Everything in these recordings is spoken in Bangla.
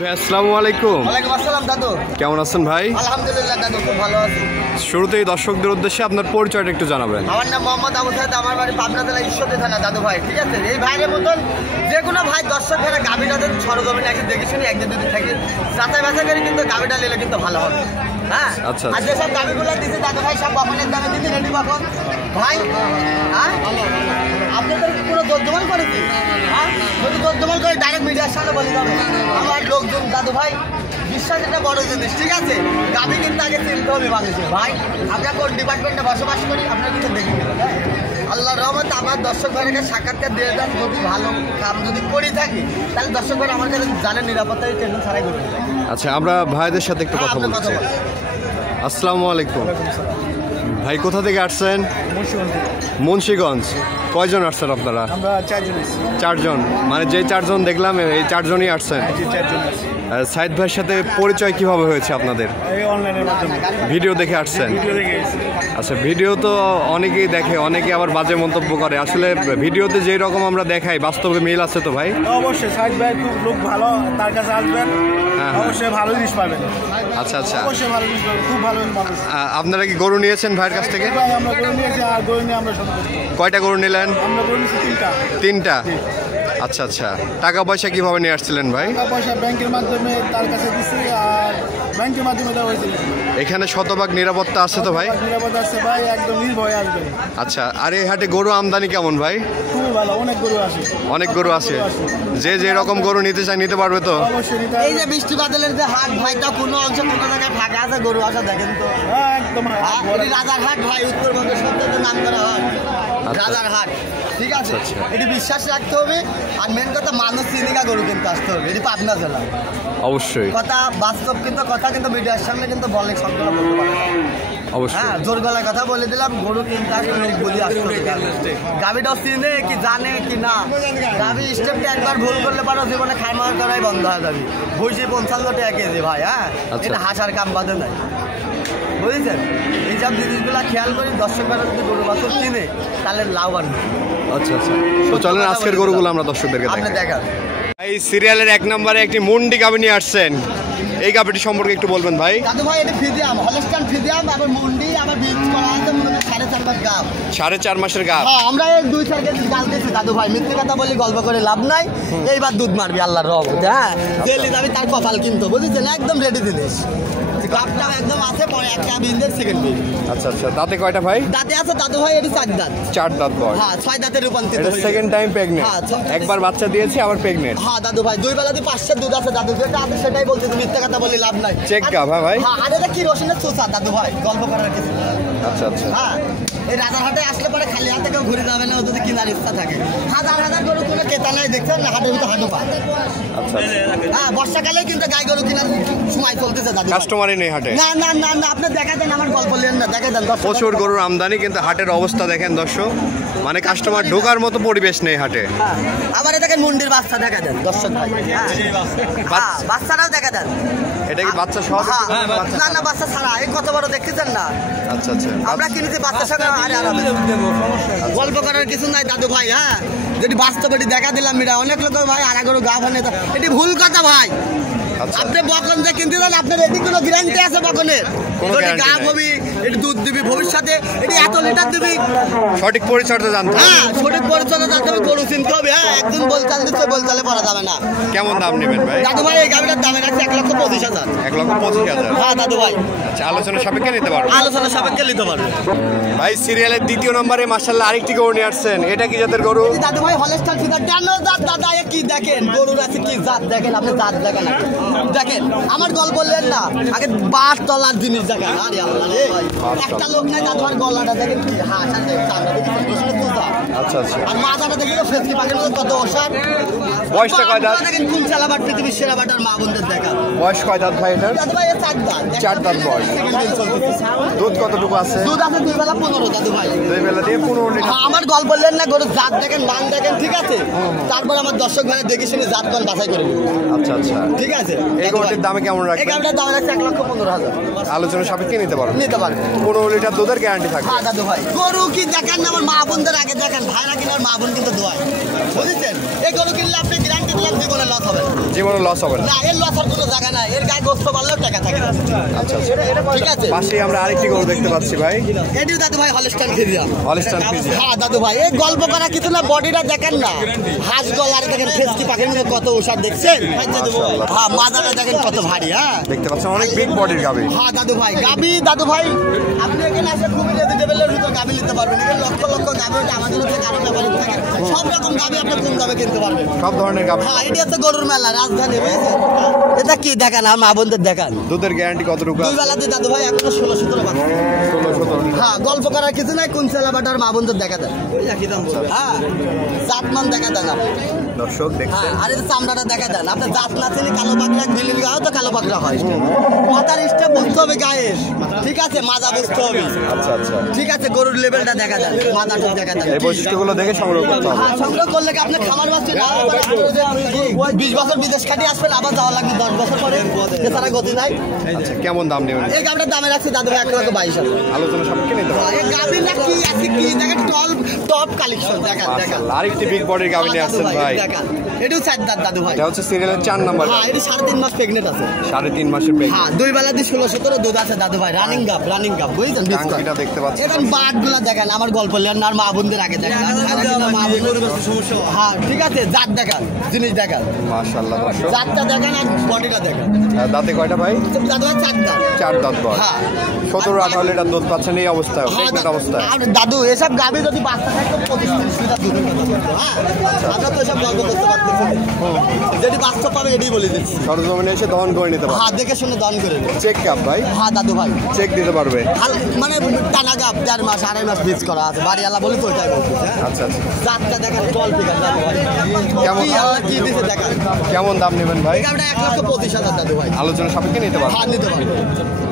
ভাই আসসালামু আলাইকুম। ওয়ালাইকুম আসসালাম দাদু। কেমন আছেন ভাই? আলহামদুলিল্লাহ দাদু, খুব ভালো আছি। শুরুতেই দর্শকদের উদ্দেশ্যে আপনার পরিচয়টা একটু জানাবেন। আমার নাম মোহাম্মদ আবু সাইদ, আমার বাড়ি পাবনা জেলা ঈশ্বরদী থানা দাদু ভাই। ঠিক আছে, এই ভাইয়ের মতন যে কোনো ভাই দর্শকেরা গাভিটাদের সরজমিনে একদিন দেখে শুনি একদিন দুদিন থাকে যাচাই বাছাই করে কিন্তু গাভিটা নিলে কিন্তু ভালো হবে। হ্যাঁ আচ্ছা, আর যেসব গাভিগুলো দিচ্ছে দাদু ভাই সব বাপনের দামে দিচ্ছে রেডি বাপন ভাই। হ্যাঁ আপনাদের পুরো দোদ্দমান করেছি। হ্যাঁ যদি দোদ্দমান করে ডাইরেক্ট মিডিয়ার সামনে বলে যাবে আমার লোকজন দাদু ভাই। বিশ্বাস একটা বড় জিনিস, ঠিক আছে। গাভি কিন্তু আগে চিনতে হবে মানুষের ভাই। আমরা কোন ডিপার্টমেন্টে বসবাস করি আপনারা কিন্তু দেখে নেবেন। আল্লাহর রহমতে আমার দর্শক ভাইকে সাক্ষাৎকার দিয়ে দেন। যদি ভালো কাম যদি করে থাকি তাহলে দর্শক ভাই আমার কাছে জানেন নিরাপত্তায় টেনশন ছাড়াই করতে। আচ্ছা, আমরা ভাইদের সাথে একটু কথা বলছি। আসসালামু আলাইকুম ভাই, কোথা থেকে আসছেন? মুন্সিগঞ্জ। কয়জন আসছেন আপনারা? আমরা চারজন। মানে যে চারজন দেখলাম এই চারজনই আসছেন। সাইদ ভাইয়ের সাথে পরিচয় কিভাবে হয়েছে আপনাদের? এই অনলাইনের মাধ্যমে ভিডিও দেখে আসছেন? ভিডিও দেখে এসেছি। আচ্ছা, ভিডিও তো অনেকেই দেখে, অনেকে আবার বাজে মন্তব্য করে। আসলে ভিডিওতে যেই রকম আমরা দেখাই বাস্তবে মিল আছে তো ভাই? অবশ্যই সাইদ ভাই খুব লোক ভালো, তার কাছে আসবেন অবশ্যই ভালো জিনিস পাবেন। আচ্ছা আচ্ছা, অবশ্যই ভালো জিনিস পাবেন, খুব ভালো মানুষ। আপনারা কি গরু নিয়েছেন ভাইয়ের কাছ থেকে? ভাই আমরা গরু নিয়েছি, আর গরু নিয়ে আমরা সন্তুষ্ট। কয়টা গরু নিলেন? আমরা গরু নিয়েছি তিনটা। আচ্ছা আচ্ছা, টাকা পয়সা কিভাবে নিয়ে আসছিলেন ভাই? টাকা পয়সা ব্যাংকের মাধ্যমে তার কাছে দিচ্ছি, আর ব্যাংকের মাধ্যমে দেওয়া হয়েছে। এখানে শতভাগ নিরাপত্তা আছে তো ভাই? নিরাপদ আছে ভাই, একদম নির্ভয়ে আসবেন। আচ্ছা, আর এই হাটে গরু আমদানি কেমন ভাই? খুবই ভালো, অনেক গরু আসে। অনেক গরু আছে, যে যে রকম গরু নিতে চায় নিতে পারবে তো? অবশ্যই নিতে এই যে বৃষ্টি বাদলের যে হাট ভাই, তা কোনো অংশ কোনো জায়গায় ফাঁকা আছে গরু আসা দেখেন তো। একদম রাজার হাট ভাই, উত্তরবঙ্গের সবথেকে নাম করা হাট রাজার হাট। ঠিক আছে, এটি বিশ্বাস রাখতে হবে। আর মেন কথা মানুষ চিনিকা গরু কিনতে আসতে হবে। এটি পাবনা জেলা অবশ্যই কথা বাস্তব, কিন্তু কথা কিন্তু মিডিয়ার সামনে কিন্তু বলে সবগুলো বলতে পারে। অবশ্যই। হ্যাঁ, জোর গলায় কথা বলে দিলাম গরু কিনতে আসতে বলি আসতে হবে। গাভিটাও চিনে কি জানে কি না। গাভি স্টেপটা একবার ভুল করলে পারো জীবনে খাই মার করাই বন্ধ হয়ে যাবে। ভুইসি 55 টাকা কেজি ভাই। হ্যাঁ, এটা হাসার কাম বাদে নাই, বুঝেছেন? এইসব জিনিসগুলা খেয়াল করি দর্শকরা যদি গরু বাছুর কিনে তাহলে লাভবান। আচ্ছা আচ্ছা, তো চলেন আজকের গরুগুলো আমরা দর্শকদেরকে আপনি দেখান। এই সিরিয়ালের 1 নম্বরে একটি মুন্ডি গাভী নিয়ে আসছেন, এই গাভীটি সম্পর্কে একটু বলবেন ভাই? দাদু ভাই এটা ফিজিয়াম, হলস্টাইন ফিজিয়াম, আবার মুন্ডি, আবার বীজ করা আছে মনে হয় 4.5 মাস গাভ। 4.5 মাসের গাভ। হ্যাঁ, আমরা এই 2-4 কেজি গাল দিয়েছি দাদু ভাই। মিথ্যে কথা বলি গল্প করে লাভ নাই। এইবার দুধ মারবি আল্লাহর রহমতে। হ্যাঁ, জেলি যাবি তার কপাল কিন্তু, বুঝেছেন? একদম রেডি জিনিস। গাভটাও একদম আছে, পরে একটা বিন্দের সেকেন্ড বিন। আচ্ছা আচ্ছা, দাঁতে কয়টা ভাই? দাঁতে আছে দাদু ভাই এটি 4 দাঁত। 4 দাঁত বয়স। হ্যাঁ, 6 দাঁতে রূপান্তরিত এটা হয়েছে। Second time pregnant. হ্যাঁ, একবার বাচ্চা দিয়েছে আবার প্রেগন্যান্ট। হ্যাঁ দাদু ভাই, 2 বেলাতে 500 দুধ আছে দাদু। যেটা আছে সেটাই বলতে, মিথ্যে কথা বলি লাভ নাই। চেক গাভ ভাই? হ্যাঁ, আর এটা কি রসুনের চোষা দাদু ভাই, গল্প করার কিছু। আচ্ছা আচ্ছা, হ্যাঁ, এই রাজারহাটে আসলে পরে খালি হাতে কেউ ঘুরে যাবে না, ও যদি কেনার ইচ্ছা থাকে। হাজার হাজার গরু কোনো কেতা নাই, দেখছেন না? হাটের ভিতরে হাঁটু পা। আচ্ছা। হ্যাঁ, বর্ষাকালেও কিন্তু গাই গরু কেনার সময় চলতেছে দাদু। কাস্টমারই নেই হাটে? না না না না, আপনি দেখা দেন, আমার গল্প লেন না, দেখা দেন। প্রচুর গরুর আমদানি, কিন্তু হাটের অবস্থা দেখেন দর্শক, মানে কাস্টমার ঢোকার মতো পরিবেশ নেই হাটে। আবার এটাকে মুন্ডির বাচ্চা দেখা দেন দর্শক ভাই। হ্যাঁ, বাচ্চাটাও দেখা দেন। এটা কি বাচ্চা সহ? না না, বাচ্চা ছাড়া। এই কত বড় দেখতেছেন না? আচ্ছা আচ্ছা, আমরা কিনেছি বাচ্চার সঙ্গে। আরে আরামে গল্প করার কিছু নাই দাদু ভাই। হ্যাঁ, যদি বাস্তবে দেখা দিলাম মিরা অনেক লোক ভাই আর গরু গা ভানে, এটি ভুল কথা ভাই। আপনি বকন যে কিনতে দেন, আপনার এটি কোনো গ্যারান্টি আছে বকনের? যদি গা হবি, এটি দুধ দিবি ভবিষ্যতে, এটি এত লিটার দিবি। সঠিক পরিচর্যা জানতে হবে। হ্যাঁ, সঠিক পরিচর্যা জানতে হবে, গরু চিনতে হবে। হ্যাঁ, একদিন বলচাল দিচ্ছে, বলচালে পড়া যাবে না। কেমন দাম নেবেন ভাই? দাদু ভাই এই গাড়িটার দামে রাখছে 1,25,000। 1,25,000? হ্যাঁ দাদু ভাই। আচ্ছা, আলোচনা সাপেক্ষে নিতে পারবো? আলোচনা সাপেক্ষে নিতে পারবে ভাই। সিরিয়ালের 2 নম্বরে মাশাআল্লাহ আরেকটি গরু নিয়ে আসছেন, এটা কি জাতের গরু? দাদু ভাই হলস্টাইন ফিজিয়াম। কেন জাত দাদা, এ কি দেখেন গরুর আছে কি জাত দেখেন, আপনি জাত দেখেন। দেখেন আমার গল্প বললেন না, আগে 12 তলার জিনিস দেখেন। আরে আল্লাহ রে, একটা লোক নাই দাদু ভাই, গলাটা দেখেন কি হাসা চামড়া দেখেন, আচ্ছা আচ্ছা, আর মাথাটা দেখেন ফেসকি পাখির মতো কত ওষার। বয়সটা কয় দাঁত? দেখেন কোন চালাবার পৃথিবীর সেরা বাটার মা বোনদের দেখা। বয়স কয় দাঁত ভাই এটার? দাদু ভাই 4 দাঁত। 4 দাঁত বয়স। দুধ কতটুকু আছে? দুধ আছে 2 বেলা 15 দাদু ভাই। 2 বেলা দিয়ে 15 লিটার। আমার গল্প বললেন না, গরুর জাত দেখেন, মান দেখেন, ঠিক আছে? তারপর আমার দর্শক ভাই দেখে শুনে জাতগণ বাছাই করে নেবেন। আচ্ছা আচ্ছা, ঠিক আছে। এই গরুটির দামে কেমন এই রাখবেন? গাড়িটার দাম রাখছে 1,15,000। আলোচনা সাপেক্ষে নিতে পারবো? নিতে পারবে। 15 লিটার দুধের গ্যারান্টি থাকবে? হ্যাঁ দাদু ভাই, গরু কি দেখেন না, আমার মা বোনদের আগে দেখেন, ভাইরা কিনার মা বোন কিন্তু দোয়ায়, বুঝেছেন? এই গরু কিনলে আপনি গ্যারান্টি গ্যারান্টি দিলাম জীবনে লস হবে না। জীবনে লস হবে না। না, এর লস হওয়ার কোনো জায়গা নাই, এর গায়ে গোস্ত বাড়লেও টাকা থাকে না। আচ্ছা ঠিক আছে। পাশে আমরা আরেকটি গরু দেখতে পাচ্ছি ভাই, এটিও দাদু ভাই হলস্টাইন ফ্রিজিয়ান। Holstein Friesian. হ্যাঁ দাদু ভাই, এই গল্প করা কিছু না, বডিটা দেখেন না, হাঁস গলার দেখেন ফেসকি পাখির মধ্যে কত ওষার দেখছেন। হ্যাঁ মাজাটা দেখেন কত ভারী। হ্যাঁ দেখতে পাচ্ছেন অনেক বিগ বডির গাবি। হ্যাঁ দাদু ভাই, গাবি দাদু ভাই আপনি এখানে আসে খুবই ভেজিটেবলের ভিতর গাবি নিতে পারবেন। এখানে লক্ষ লক্ষ গাবি ওটা আমাদের থেকে আরো ব্যাপারে থাকে, সব রকম গাবি আপনি কম দামে কিনতে পারবেন, সব ধরনের গাবি। হ্যাঁ এটা হচ্ছে গরুর মেলা রাজধানী, বুঝেছেন। এটা কি দেখান, আমার মা বোনদের দেখান। দুধের গ্যারান্টি কতটুকু? দুই বেলাতে দাদু ভাই এখনো 16-17 বাচ্চা। 16-17। হ্যাঁ গল্প করার কিছু নাই, কোন ছেলে বাটার মা বোনদের দেখা দেন। হ্যাঁ জাতমান দেখা দেন আপনি। দর্শক দেখছেন, আর এই চামড়াটা দেখা দেন, আপনি জাত না চিনি কালো পাকড়া দিল্লির গায়ে তো কালো পাকড়া হয়। মাথার স্টেপ বুঝতে হবে গায়ে, ঠিক আছে, মাজা বুঝতে হবে। আচ্ছা আচ্ছা, ঠিক আছে, গরুর লেভেলটা দেখা দেন, মাথাটা দেখা দেন। এই বৈশিষ্ট্যগুলো দেখে সংগ্রহ করতে হবে। হ্যাঁ সংগ্রহ করলে কি আপনি খামার বাঁচতে না, 20 বছর বিদেশ খাটি আসবেন, আবার যাওয়া লাগবে 10 বছর পরে, এছাড়া গতি নাই। আচ্ছা কেমন দাম নেবেন? এই গাড়িটার দামে রাখছি দাদু ভাই 1,22,000। আলোচনা সাপেক্ষে নিতে পারবেন। এই গাড়ি না কি আছে, কি দেখেন, টপ কালেকশন দেখেন দেখেন। মাশাআল্লাহ, আরেকটি বিগ বডির গাবি নিয়ে আসছেন ভাই। এটাও 4 দাঁত দাদু ভাই। এটা হচ্ছে সিরিয়ালের 4 নাম্বার। হ্যাঁ এটা 3.5 মাস প্রেগনেন্ট আছে। 3.5 মাসের প্রেগনেন্ট। হ্যাঁ দুই বেলা দিয়ে 16-17 দুধ আছে দাদু ভাই, রানিং গাপ বুঝছেন। এটা দেখতে পাচ্ছেন, এখন বাটগুলা দেখেন, আমার গল্প লেন আর মা বোনদের আগে দেখেন। হ্যাঁ ঠিক আছে, জাত দেখান, জিনিস দেখান, মাশাআল্লাহ। দর্শক জাতটা দেখেন আর বডিটা দেখেন। দাঁতে কয়টা ভাই? দাদু ভাই 4 দাঁত। 4 দাঁত বয়স। হ্যাঁ 17-18 লিটার দুধ পাচ্ছেন এই অবস্থায়, হ্যাঁ, প্রেগনেন্ট অবস্থায়। আর দাদু এসব গাভী যদি বাচ্চা থাকতো 25-30 লিটার দুধ হতো। হ্যাঁ আমরা তো এসব গল্প করতে পারতেছি না। যেটি বাস্তব পাবে এটাই বলে দিচ্ছি। সরজমিনে এসে দহন করে নিতে পারবে। হ্যাঁ দেখে শুনে দান করে নেবে। চেক কাপ ভাই? হ্যাঁ দাদু ভাই চেক দিতে পারবে। মানে টানা গাপ 4 মাস 2.5 মাস বীজ করা আছে, বাড়িওয়ালা বলে তো ওইটাই বলছি। আচ্ছা আচ্ছা, জাতটা দেখেন, জল পিকার দাদু ভাই কেমন? কি আল্লাহ কি দিছে দেখেন। কেমন দাম নেবেন ভাই? এই গাভীটা 1,25,000 দাদু ভাই। আলোচনা সাপেক্ষে নিতে পারবে। হ্যাঁ নিতে পারবে।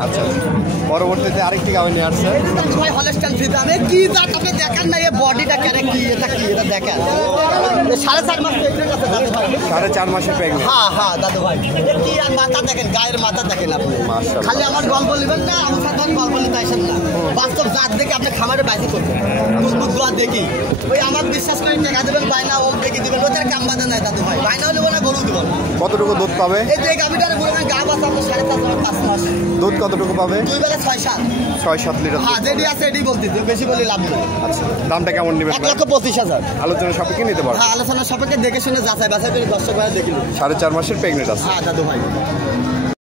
আচ্ছা আচ্ছা, পরবর্তীতে আরেকটি গাবি নিয়ে আসছে দাদু ভাই হলস্টাইন ফ্রিজিয়ান। কি জাত আপনি দেখেন না, এই বডিটা কেন, কি এটা কি এটা দেখেন। 4.5 মাস প্রেগনেন্ট আছে দাদু ভাই। 4.5 মাসের প্রেগনেন্ট। হ্যাঁ হ্যাঁ দাদু ভাই, কি আর মাথা দেখেন, গায়ের মাথা দেখেন আপনি। মাশাআল্লাহ। খালি আমার গল্প নেবেন না, আমার সাথে গল্প নিতে আসেন না, বাস্তব জাত দেখে আপনি খামারে বাইরে করবেন। দোয়া দেখি ওই আমার বিশ্বাস করে টাকা দেবেন, বাইনা ও দেখে দিবেন, ওদের কাম বাধা নাই দাদু ভাই। বাইনা হলে না গরু দেবেন। কতটুকু দুধ পাবে? এই যে গাভিটার বলবেন গা বাচ্চা আপনার 4.5 মাস। দুধ কতটুকু পাবে? দুই বেলা 6-7। 6-7 লিটার। হ্যাঁ যেটি আছে এটি বলতেছি, বেশি বলে লাভ নেই। আচ্ছা, দামটা কেমন নেবেন? 1,25,000। আলোচনা সাপেক্ষে নিতে পারবে। হ্যাঁ আলোচনা সাপেক্ষে দেখে শুনে যাচাই বাছাই করে দর্শক ভাই দেখি। 4.5 মাসের প্রেগনেন্ট আছে। হ্যাঁ দাদু ভাই